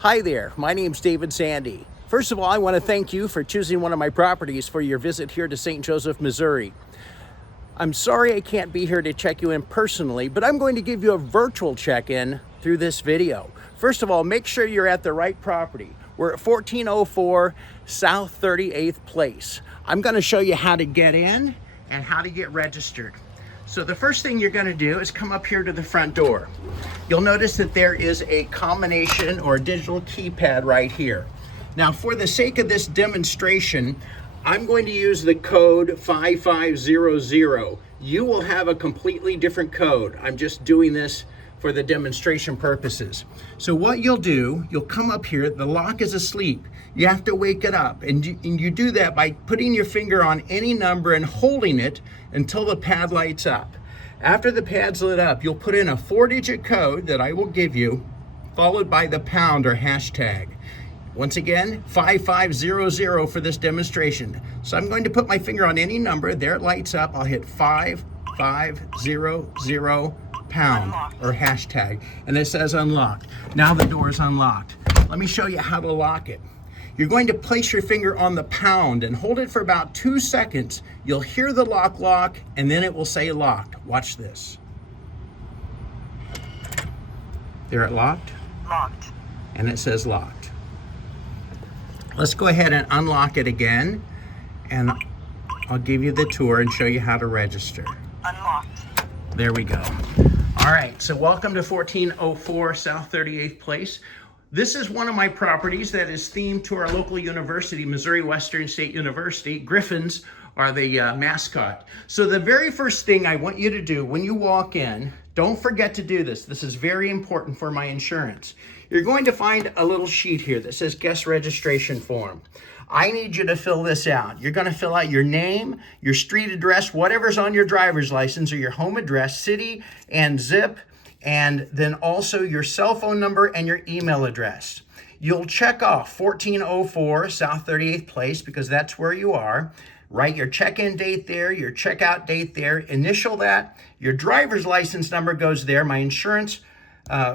Hi there, my name's David Sandy. First of all, I want to thank you for choosing one of my properties for your visit here to St. Joseph, Missouri. I'm sorry I can't be here to check you in personally, but I'm going to give you a virtual check-in through this video. First of all, make sure you're at the right property. We're at 1404 South 38th Place. I'm going to show you how to get in and how to get registered. So the first thing you're going to do is come up here to the front door. You'll notice that there is a combination or digital keypad right here. Now, for the sake of this demonstration, I'm going to use the code 5500. You will have a completely different code. I'm just doing this for the demonstration purposes. So what you'll do, you'll come up here, the lock is asleep. You have to wake it up, and you do that by putting your finger on any number and holding it until the pad lights up. After the pad's lit up, you'll put in a 4-digit code that I will give you, followed by the pound or hashtag. Once again, 5500 for this demonstration. So I'm going to put my finger on any number, there it lights up, I'll hit 5500 pound or hashtag, and it says unlocked. Now the door is unlocked. Let me show you how to lock it. You're going to place your finger on the pound and hold it for about 2 seconds. You'll hear the lock, and then it will say locked. Watch this. There it locked. Locked. And it says locked. Let's go ahead and unlock it again, and I'll give you the tour and show you how to register. Unlocked. There we go. All right, so welcome to 1404 South 38th Place. This is one of my properties that is themed to our local university, Missouri Western State University. Griffins are the mascot. So the very first thing I want you to do when you walk in, don't forget to do this. This is very important for my insurance. You're going to find a little sheet here that says guest registration form. I need you to fill this out. You're going to fill out your name, your street address, whatever's on your driver's license, or your home address, city and zip, and then also your cell phone number and your email address. You'll check off 1404 South 38th Place because that's where you are. Write your check-in date there, your checkout date there, initial that. Your driver's license number goes there. My insurance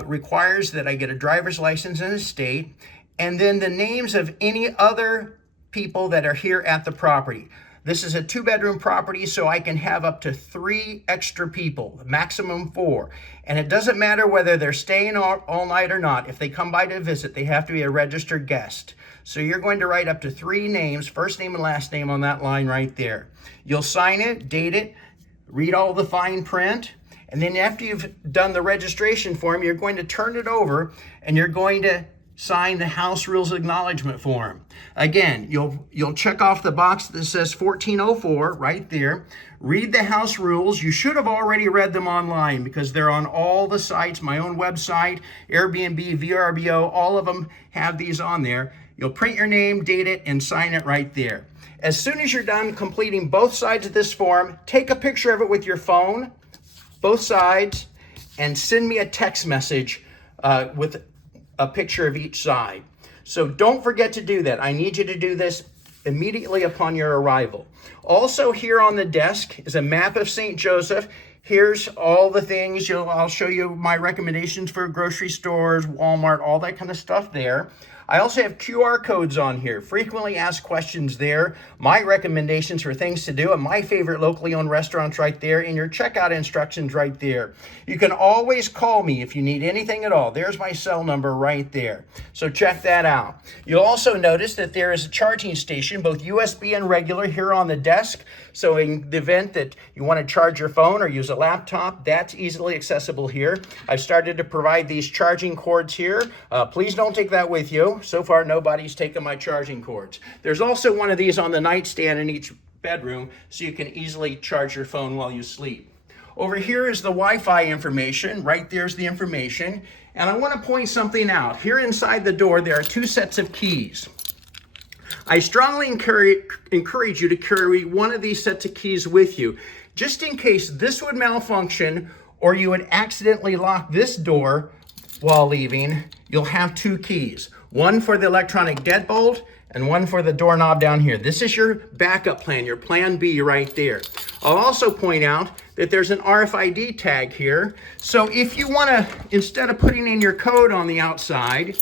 requires that I get a driver's license in a state, and then the names of any other people that are here at the property. This is a 2-bedroom property, so I can have up to 3 extra people, maximum 4. And it doesn't matter whether they're staying all night or not. If they come by to visit, they have to be a registered guest. So you're going to write up to 3 names, first name and last name on that line right there. You'll sign it, date it, read all the fine print, and then after you've done the registration form, you're going to turn it over and you're going to sign the House Rules Acknowledgement form. Again, you'll check off the box that says 1404 right there. Read the House Rules. You should have already read them online because they're on all the sites, my own website, Airbnb, VRBO, all of them have these on there. You'll print your name, date it, and sign it right there. As soon as you're done completing both sides of this form, take a picture of it with your phone, both sides, and send me a text message with a picture of each side. So don't forget to do that. I need you to do this immediately upon your arrival. Also here on the desk is a map of St. Joseph. Here's all the things. I'll show you my recommendations for grocery stores, Walmart, all that kind of stuff there. I also have QR codes on here, frequently asked questions there, my recommendations for things to do, and my favorite locally owned restaurants right there, and your checkout instructions right there. You can always call me if you need anything at all. There's my cell number right there. So check that out. You'll also notice that there is a charging station, both USB and regular, here on the desk. So in the event that you want to charge your phone or use a laptop, that's easily accessible here. I've started to provide these charging cords here. Please don't take that with you. So far, nobody's taken my charging cords. There's also one of these on the nightstand in each bedroom, so you can easily charge your phone while you sleep. Over here is the Wi-Fi information. Right there's the information. And I want to point something out. Here inside the door, there are 2 sets of keys. I strongly encourage you to carry one of these sets of keys with you, just in case this would malfunction or you would accidentally lock this door while leaving. You'll have 2 keys. One for the electronic deadbolt and one for the doorknob down here. This is your backup plan, your plan B right there. I'll also point out that there's an RFID tag here. So if you want to, instead of putting in your code on the outside,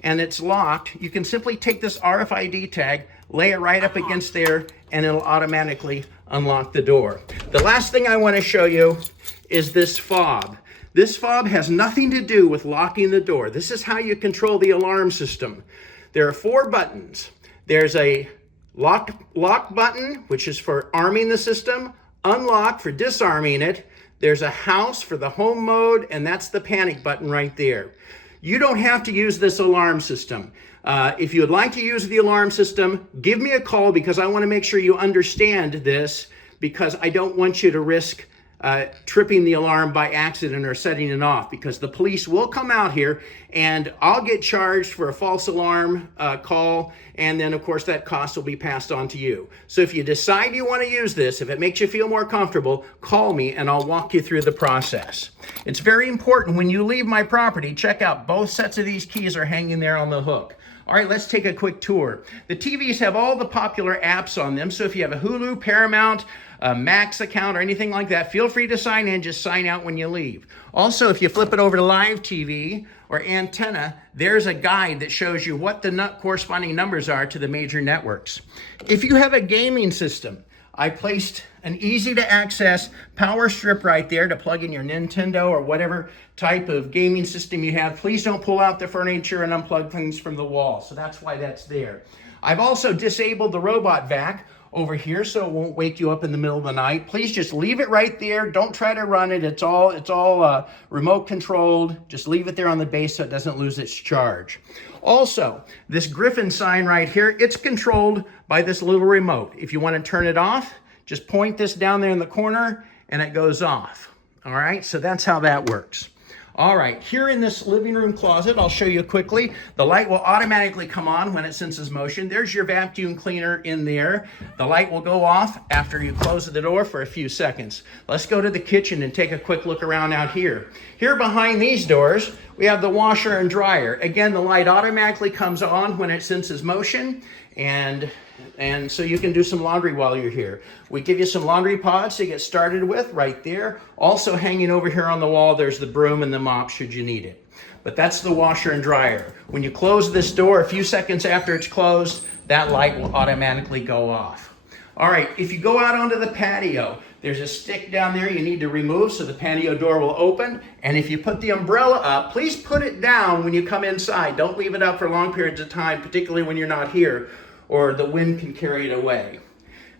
and it's locked, you can simply take this RFID tag, lay it right up against there, and it'll automatically unlock the door. The last thing I want to show you is this fob. This fob has nothing to do with locking the door. This is how you control the alarm system. There are 4 buttons. There's a lock button, which is for arming the system, unlock for disarming it. There's a house for the home mode, and that's the panic button right there. You don't have to use this alarm system. If you would like to use the alarm system, give me a call, because I want to make sure you understand this, because I don't want you to risk tripping the alarm by accident or setting it off, because the police will come out here and I'll get charged for a false alarm call, and then of course that cost will be passed on to you. So if you decide you want to use this, if it makes you feel more comfortable, call me and I'll walk you through the process. It's very important when you leave my property, check out both sets of these keys are hanging there on the hook. All right, let's take a quick tour. The TVs have all the popular apps on them, so if you have a Hulu, Paramount, a Max account, or anything like that, feel free to sign in, just sign out when you leave. Also, if you flip it over to Live TV or Antenna, there's a guide that shows you what the corresponding numbers are to the major networks. If you have a gaming system, I placed an easy to access power strip right there to plug in your Nintendo or whatever type of gaming system you have. Please don't pull out the furniture and unplug things from the wall. So that's why that's there. I've also disabled the robot vac over here so it won't wake you up in the middle of the night. Please just leave it right there. Don't try to run it. It's all remote controlled. Just leave it there on the base so it doesn't lose its charge. Also, this Griffin sign right here, it's controlled by this little remote. If you want to turn it off, just point this down there in the corner and it goes off. All right, so that's how that works. All right, here in this living room closet, I'll show you quickly. The light will automatically come on when it senses motion. There's your vacuum cleaner in there. The light will go off after you close the door for a few seconds. Let's go to the kitchen and take a quick look around out here. Here behind these doors, we have the washer and dryer. Again, the light automatically comes on when it senses motion, and so you can do some laundry while you're here. We give you some laundry pods to get started with right there. Also hanging over here on the wall, there's the broom and the mop should you need it. But that's the washer and dryer. When you close this door, a few seconds after it's closed, that light will automatically go off. All right, if you go out onto the patio, there's a stick down there you need to remove so the patio door will open. And if you put the umbrella up, please put it down when you come inside. Don't leave it up for long periods of time, particularly when you're not here, or the wind can carry it away.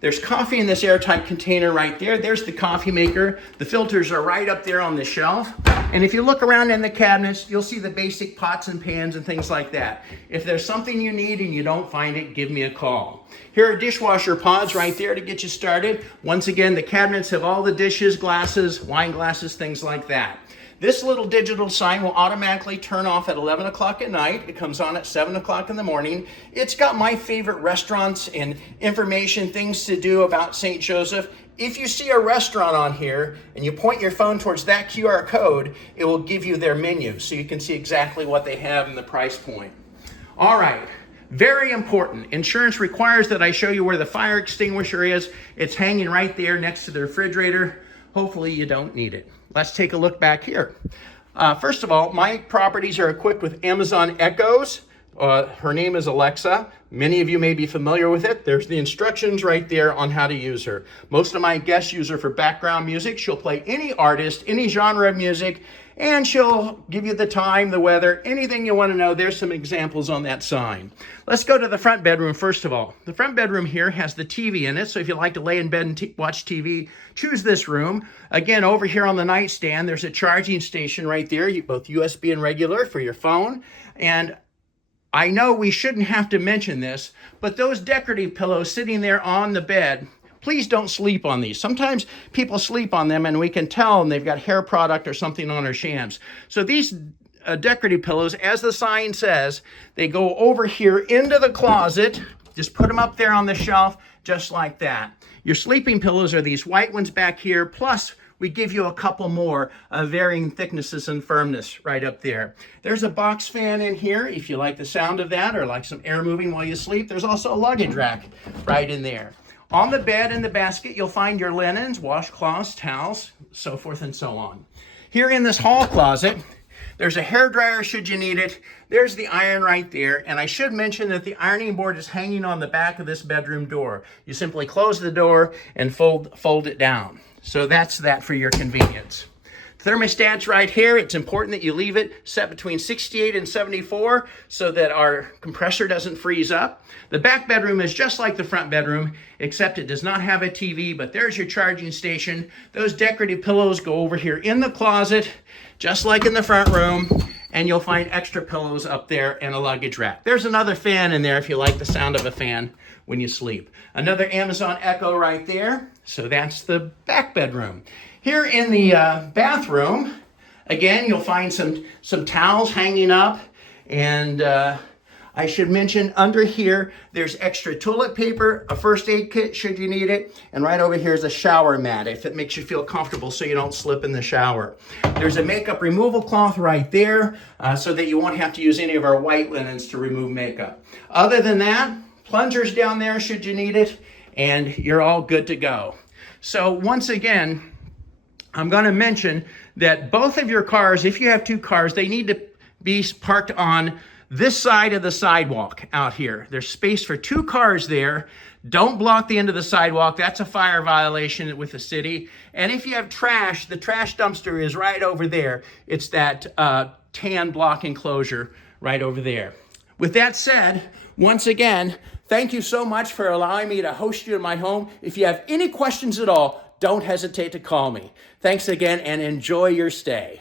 There's coffee in this airtight container right there. There's the coffee maker. The filters are right up there on the shelf. And if you look around in the cabinets, you'll see the basic pots and pans and things like that. If there's something you need and you don't find it, give me a call. Here are dishwasher pods right there to get you started. Once again, the cabinets have all the dishes, glasses, wine glasses, things like that. This little digital sign will automatically turn off at 11 o'clock at night. It comes on at 7 o'clock in the morning. It's got my favorite restaurants and information, things to do about St. Joseph. If you see a restaurant on here and you point your phone towards that QR code, it will give you their menu so you can see exactly what they have and the price point. All right. Very important. Insurance requires that I show you where the fire extinguisher is. It's hanging right there next to the refrigerator. Hopefully you don't need it. Let's take a look back here. First of all, my properties are equipped with Amazon Echoes. Her name is Alexa. Many of you may be familiar with it. There's the instructions right there on how to use her. Most of my guests use her for background music. She'll play any artist, any genre of music, and she'll give you the time, the weather, anything you want to know. There's some examples on that sign. Let's go to the front bedroom first of all. The front bedroom here has the TV in it, so if you like to lay in bed and watch TV, choose this room. Again, over here on the nightstand, there's a charging station right there, both USB and regular for your phone. And I know we shouldn't have to mention this, but those decorative pillows sitting there on the bed, please don't sleep on these. Sometimes people sleep on them and we can tell and they've got hair product or something on their shams. So these decorative pillows, as the sign says, they go over here into the closet. Just put them up there on the shelf just like that. Your sleeping pillows are these white ones back here, plus we give you a couple more of varying thicknesses and firmness right up there. There's a box fan in here if you like the sound of that or like some air moving while you sleep. There's also a luggage rack right in there. On the bed in the basket, you'll find your linens, washcloths, towels, so forth and so on. Here in this hall closet, There's a hair dryer should you need it. There's the iron right there. And I should mention that the ironing board is hanging on the back of this bedroom door. You simply close the door and fold it down. So that's that for your convenience. Thermostat's right here. It's important that you leave it set between 68 and 74 so that our compressor doesn't freeze up. The back bedroom is just like the front bedroom, except it does not have a TV, but there's your charging station. Those decorative pillows go over here in the closet, just like in the front room, and you'll find extra pillows up there and a luggage rack. There's another fan in there if you like the sound of a fan when you sleep. Another Amazon Echo right there. So that's the back bedroom. Here in the bathroom, again, you'll find some towels hanging up, and I should mention under here, there's extra toilet paper, a first aid kit should you need it, and right over here is a shower mat if it makes you feel comfortable so you don't slip in the shower. There's a makeup removal cloth right there so that you won't have to use any of our white linens to remove makeup. Other than that, plungers down there should you need it, and you're all good to go. So once again, I'm going to mention that both of your cars, if you have two cars, they need to be parked on this side of the sidewalk out here. There's space for two cars there. Don't block the end of the sidewalk. That's a fire violation with the city. And if you have trash, the trash dumpster is right over there. It's that tan block enclosure right over there. With that said, once again, thank you so much for allowing me to host you in my home. If you have any questions at all, don't hesitate to call me. Thanks again and enjoy your stay.